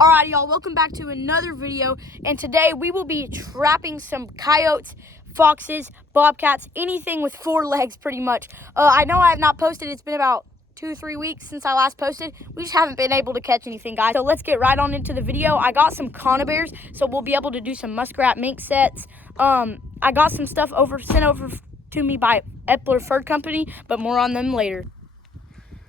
Alright y'all, welcome back to another video, and today we will be trapping some coyotes, foxes, bobcats, anything with four legs pretty much. I know I have not posted, it's been about 2 or 3 weeks since I last posted. We just haven't been able to catch anything, guys. So let's get right on into the video. I got some conibears, so we'll be able to do some muskrat mink sets. I got some stuff sent over to me by Epler Fur Company, but more on them later.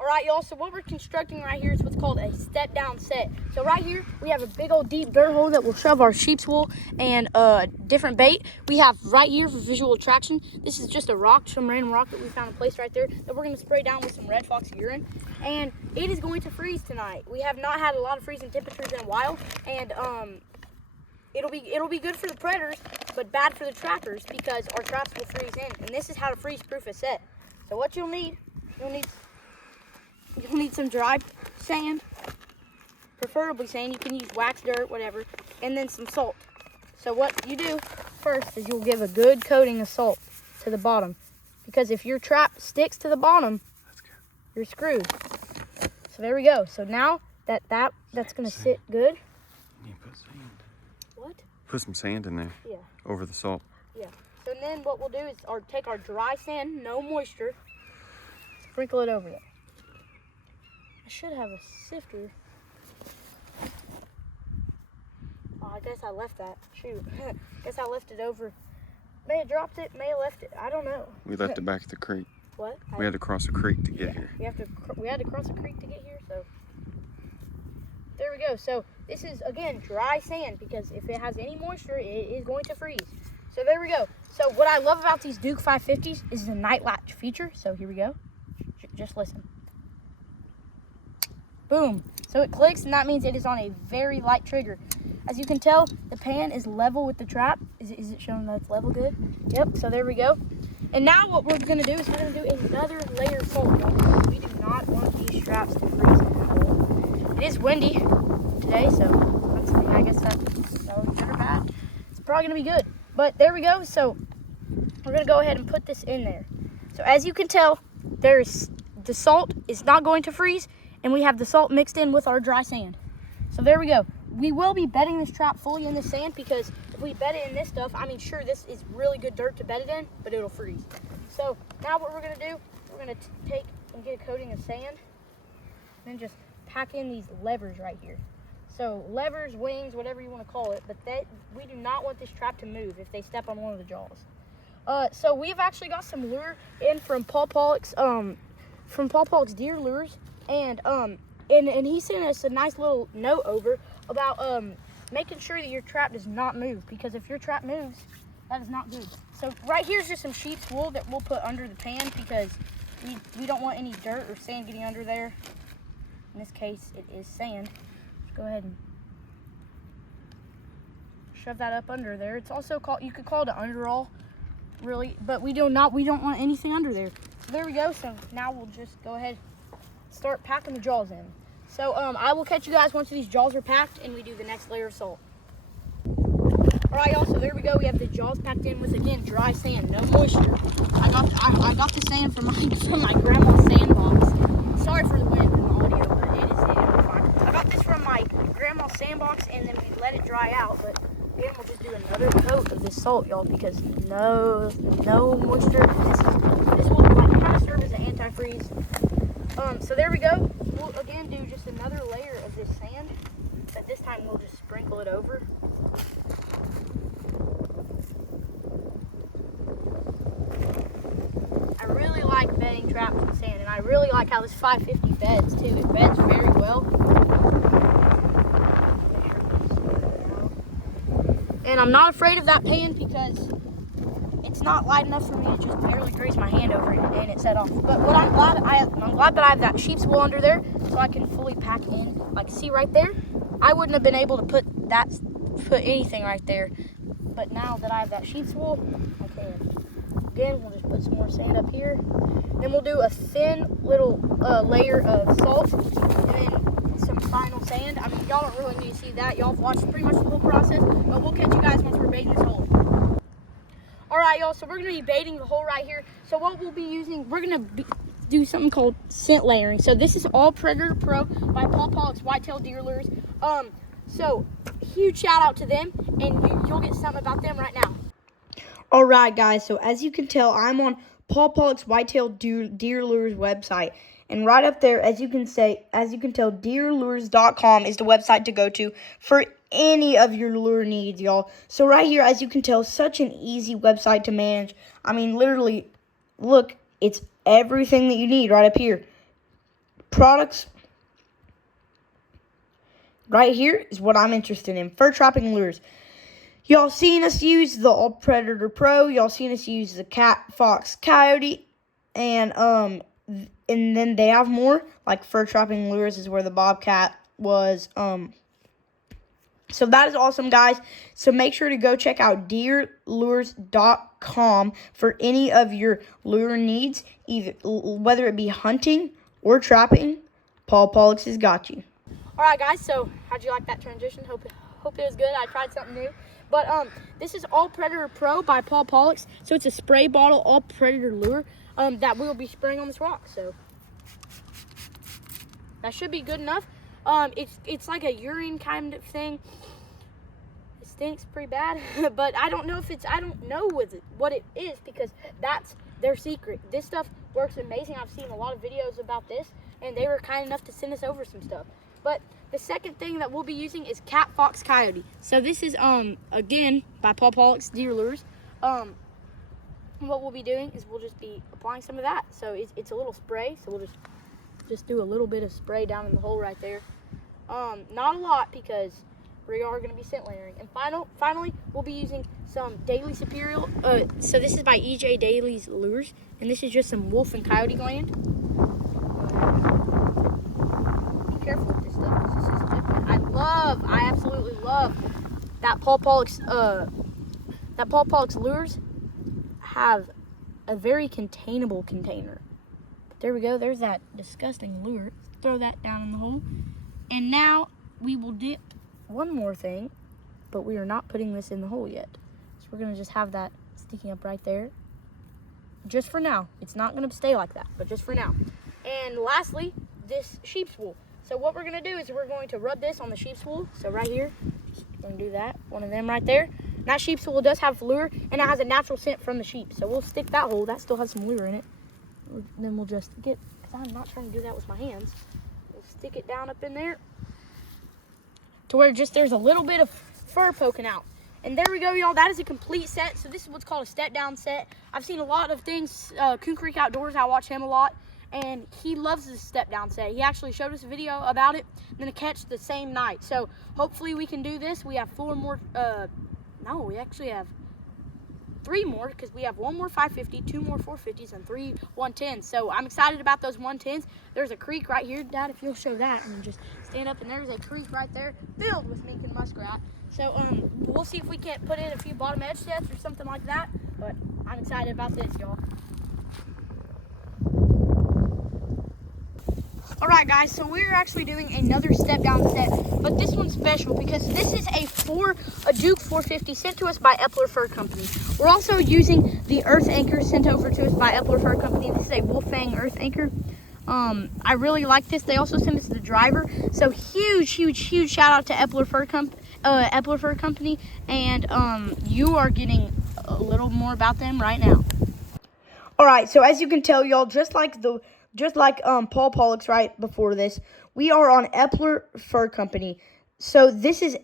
Alright y'all, so what we're constructing right here is what's called a step down set. So right here, we have a big old deep dirt hole that will shove our sheep's wool and different bait. We have right here for visual attraction. This is just a rock, some random rock that we found in place right there that we're going to spray down with some red fox urine. And it is going to freeze tonight. We have not had a lot of freezing temperatures in a while, and it'll be good for the predators, but bad for the trappers because our traps will freeze in. And this is how to freeze-proof a set. So what you'll need some dry sand, preferably sand. You can use wax, dirt, whatever, and then some salt. So what you do first is you'll give a good coating of salt to the bottom, because if your trap sticks to the bottom, you're screwed. So there we go. So now that's gonna sit good. You put sand. What? Put some sand in there. Yeah. Over the salt. Yeah. So then what we'll do is take our dry sand, no moisture, sprinkle it over there. I should have a sifter. Oh, I guess I left that. Shoot. Guess I left it over. May have dropped it, may have left it. I don't know. We left it back at the creek. What? We had to cross a creek to get here. We had to cross a creek to get here, so there we go. So this is, again, dry sand, because if it has any moisture, it is going to freeze. So there we go. So what I love about these Duke 550s is the night latch feature. So here we go. Just listen. Boom. So it clicks, and that means it is on a very light trigger. As you can tell, the pan is level with the trap. Is it showing that it's level good? Yep, so there we go. And now what we're going to do is we're going to do another layer of salt. We do not want these straps to freeze in the hole. It is windy today, so I guess that was good or bad. It's probably going to be good. But there we go. So we're going to go ahead and put this in there. So as you can tell, the salt is not going to freeze, and we have the salt mixed in with our dry sand. So there we go. We will be bedding this trap fully in the sand, because if we bed it in this stuff, I mean, sure, this is really good dirt to bed it in, but it'll freeze. So now what we're going to do, we're going to take and get a coating of sand, and then just pack in these levers right here. So levers, wings, whatever you want to call it, but we do not want this trap to move if they step on one of the jaws. So we've actually got some lure in from Paul Pollock's Deer Lures. And he sent us a nice little note over about making sure that your trap does not move, because if your trap moves, that is not good. So right here's just some sheep's wool that we'll put under the pan, because we don't want any dirt or sand getting under there. In this case, it is sand. Just go ahead and shove that up under there. It's also called, you could call it an underall, really, but we don't want anything under there. So there we go. So now we'll just go ahead, start packing the jaws in. So I will catch you guys once these jaws are packed and we do the next layer of salt. Alright y'all, so there we go. We have the jaws packed in with, again, dry sand, no moisture. I got the sand from my grandma's sandbox. Sorry for the wind and the audio, but it is fine. I got this from my grandma's sandbox, and then we let it dry out, but again, we'll just do another coat of this salt, y'all, because no moisture. This will like kind of serve as an antifreeze. So there we go. We'll again do just another layer of this sand, but this time we'll just sprinkle it over. I really like bedding traps with sand, and I really like how this 550 beds too. It beds very well. And I'm not afraid of that pan, because it's not light enough for me to just barely graze my hand over it and it set off. But what I'm glad that I have that sheep's wool under there, so I can fully pack in. Like, see right there, I wouldn't have been able to put anything right there, but now that I have that sheep's wool, I can. Again, we'll just put some more sand up here. Then we'll do a thin little layer of salt, and then some final sand. I mean, y'all don't really need to see that. Y'all have watched pretty much the whole process, but we'll catch you guys once we're baiting this hole. Alright y'all, so we're going to be baiting the hole right here. So what we'll be using, we're going to do something called scent layering. So this is all Predator Pro by Paul Pollock's Whitetail Deer Lures. So, huge shout out to them, and you'll get something about them right now. All right, guys. So as you can tell, I'm on Paul Pollock's Whitetail Deer Lures website, and right up there, as you can tell, deerlures.com is the website to go to for any of your lure needs, y'all. So right here, as you can tell, such an easy website to manage. I mean, literally, look, it's everything that you need right up here. Products. Right here is what I'm interested in. Fur trapping lures. Y'all seen us use the All Predator Pro. Y'all seen us use the Cat Fox Coyote. And then they have more. Like fur trapping lures is where the Bobcat was. So that is awesome, guys. So make sure to go check out deerlures.com for any of your lure needs. Whether it be hunting or trapping, Paul Pollock's has got you. All right, guys, so how'd you like that transition? Hope it was good. I tried something new. But this is All Predator Pro by Paul Pollock's. So it's a spray bottle All Predator lure that we'll be spraying on this rock. So that should be good enough. It's like a urine kind of thing. It stinks pretty bad, but I don't know what it is because that's their secret. This stuff works amazing. I've seen a lot of videos about this, and they were kind enough to send us over some stuff. But the second thing that we'll be using is Cat Fox Coyote. So this is, again, by Paul Pollock's Deer Lures. What we'll be doing is we'll just be applying some of that. So it's a little spray. So we'll just do a little bit of spray down in the hole right there. Not a lot because we are going to be scent layering. And finally, we'll be using some Daily Superior. So this is by EJ Daily's Lures. And this is just some wolf and coyote gland. Careful with this stuff. This is different. I absolutely love that Paul Pollock's lures have a very containable container. But there we go. There's that disgusting lure. Throw that down in the hole. And now we will dip one more thing, but we are not putting this in the hole yet. So we're gonna just have that sticking up right there. Just for now. It's not gonna stay like that, but just for now. And lastly, this sheep's wool. So what we're going to do is we're going to rub this on the sheep's wool. So right here, just going to do that. One of them right there. And that sheep's wool does have lure, and it has a natural scent from the sheep. So we'll stick that hole. That still has some lure in it. Then we'll just get, because I'm not trying to do that with my hands. We'll stick it down up in there to where just there's a little bit of fur poking out. And there we go, y'all. That is a complete set. So this is what's called a step-down set. I've seen a lot of things. Coon Creek Outdoors, I watch him a lot. And he loves this step-down set. He actually showed us a video about it, and then a catch the same night. So hopefully we can do this. We have 4 more. No, we actually have 3 more because we have 1 more 550, 2 more 450s, and 3 110s. So I'm excited about those 110s. There's a creek right here, Dad, if you'll show that. And just stand up, and there's a creek right there filled with mink and muskrat. So we'll see if we can't put in a few bottom edge sets or something like that. But I'm excited about this, y'all. All right, guys, so we're actually doing another step-down set, but this one's special because this is a Duke 450 sent to us by Epler Fur Company. We're also using the earth anchor sent over to us by Epler Fur Company. This is a Wolfang earth anchor. I really like this. They also sent us the driver, so huge shout out to Epler Fur Company, and you are getting a little more about them right now. All right, so as you can tell, y'all, just like Paul Pollock's right before this, we are on Epler Fur Company. So this is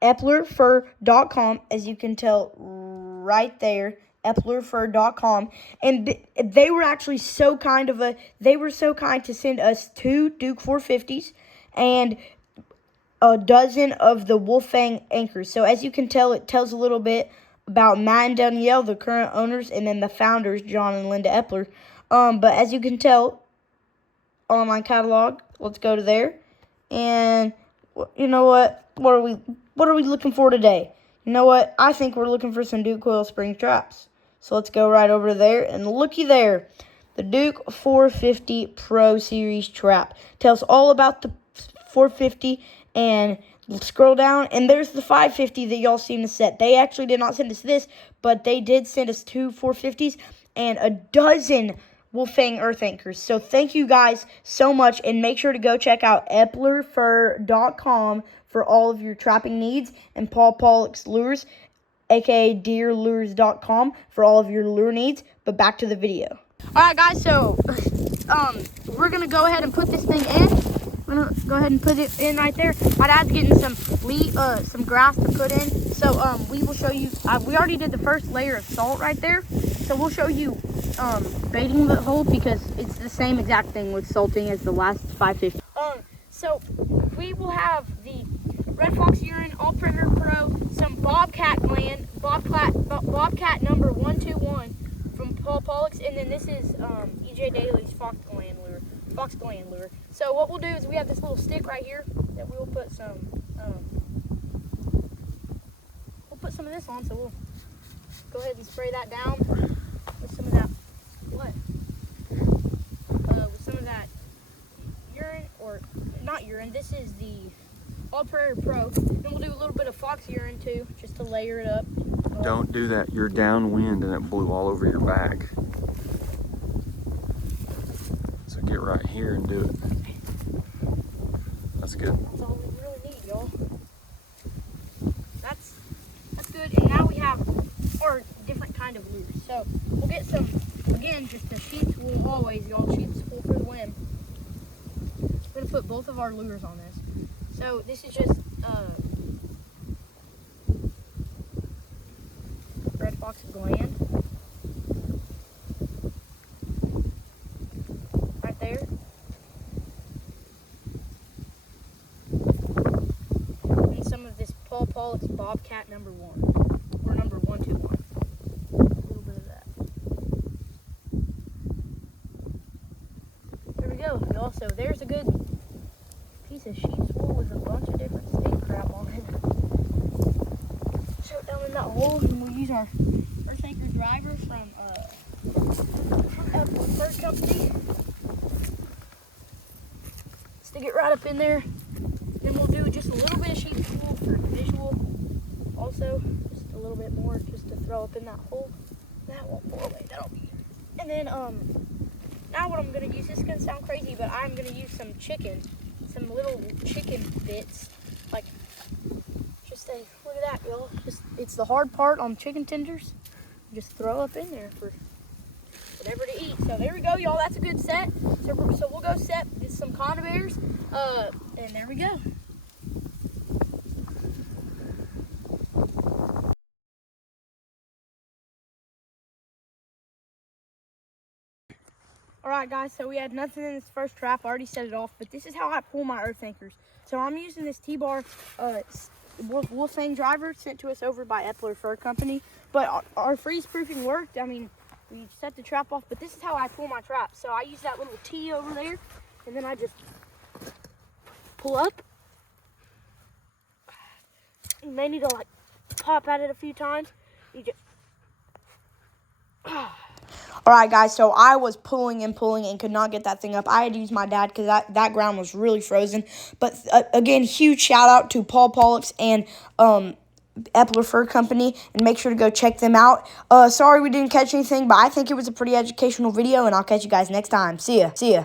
eplerfur.com, as you can tell right there, eplerfur.com. And they were actually so kind to send us 2 Duke 450s and a dozen of the Wolfang anchors. So as you can tell, it tells a little bit about Matt and Danielle, the current owners, and then the founders, John and Linda Epler. But as you can tell, online catalog, let's go to there. And you know what? What are we looking for today? You know what? I think we're looking for some Duke coil spring traps. So let's go right over there, and looky there. The Duke 450 Pro Series trap tells all about the 450, and scroll down, and there's the 550 that y'all seen the set. They actually did not send us this, but they did send us 2 450s and a dozen Wolfang earth anchors. So thank you guys so much, and make sure to go check out eplerfur.com for all of your trapping needs, and Paul Pollock's Lures, aka deerlures.com, for all of your lure needs. But back to the video. All right, guys, so we're gonna go ahead and put this thing in. I'm gonna go ahead and put it in right there. My dad's getting some grass to put in. So we will show you. We already did the first layer of salt right there. So we'll show you baiting the hole, because it's the same exact thing with salting as the last 550. So we will have the Red Fox Urine, All Predator Pro, some Bobcat gland, Bobcat number 121 from Paul Pollock's, and then this is EJ Daly's Fox gland lure. So what we'll do is we have this little stick right here that we'll put some of this on. So we'll go ahead and spray that down with some of that with some of that urine, or not urine. This is the All Predator Pro. Then we'll do a little bit of fox urine too, just to layer it up. Don't do that. You're downwind and it blew all over your bag. So get right here and do it. That's good. That's all we really need, y'all. That's good. And now we have our different kind of lures. So we'll get some, again, just a sheep's wool always, y'all. Sheep's wool for the win. We're gonna put both of our lures on this. So this is just Red Fox gland. Right there. And some of this Paul Pollock's Bobcat number 1, or number 121. A little bit of that. There we go, y'all. So there's a good piece of sheep's wool with a bunch of different stink crap on it. Show it down in that hole, and we'll use our earth anchor driver from Fur Company. Stick it right up in there. Then we'll do just a little bit of sheep's wool for visual. Also, just a little bit more just to throw up in that hole. That won't blow away. That'll be. And then now what I'm gonna use. This is gonna sound crazy, but I'm gonna use some little chicken bits, like just look at that, y'all. It's the hard part on chicken tenders. Just throw up in there for whatever to eat. So there we go, y'all. That's a good set. So we'll go set some conibears, and there we go. Alright guys, so we had nothing in this first trap. I already set it off, but this is how I pull my earth anchors. So I'm using this T-bar Wolfang driver sent to us over by Epler Fur Company. But our freeze proofing worked. I mean, we set the trap off, but this is how I pull my trap. So I use that little T over there, and then I just pull up. You may need to like pop at it a few times. You just Alright guys, so I was pulling and could not get that thing up. I had to use my dad because that ground was really frozen. But again, huge shout out to Paul Pollock's and Epler Fur Company, and make sure to go check them out. Sorry we didn't catch anything, but I think it was a pretty educational video, and I'll catch you guys next time. See ya.